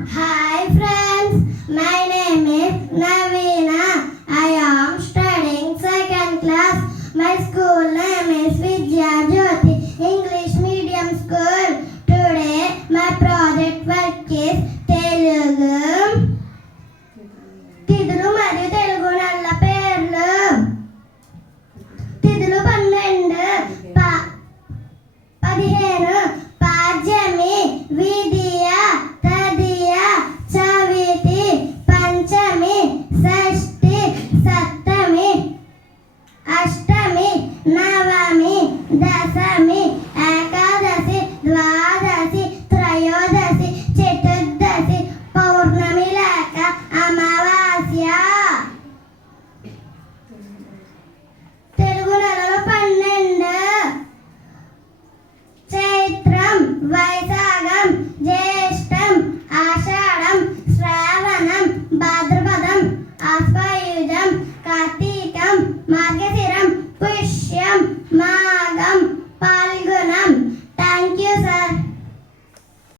Hi friends, my name is Navina. I am studying second class. My school name is Vidya Jyoti English Medium School. Today my project work is Telugu. తిథులు మరియు తెలుగు నెలల పేర్లు. తిథులు 12 15 పాడ్యమి విదియ తదియ చవితి పంచమి షష్ఠి సప్తమి అష్టమి నవమి దశమి ఏకాదశి ద్వాదశి త్రయోదశి చతుర్దశి పౌర్ణమి లేక అమావాస్య. తెలుగు నెలలు 12 చైత్రం వైశాఖం జ్యేష్టం ఆషాఢం శ్రావణం భాద్రపదం ఆశ్వయుజం కార్తీకం మార్గశిర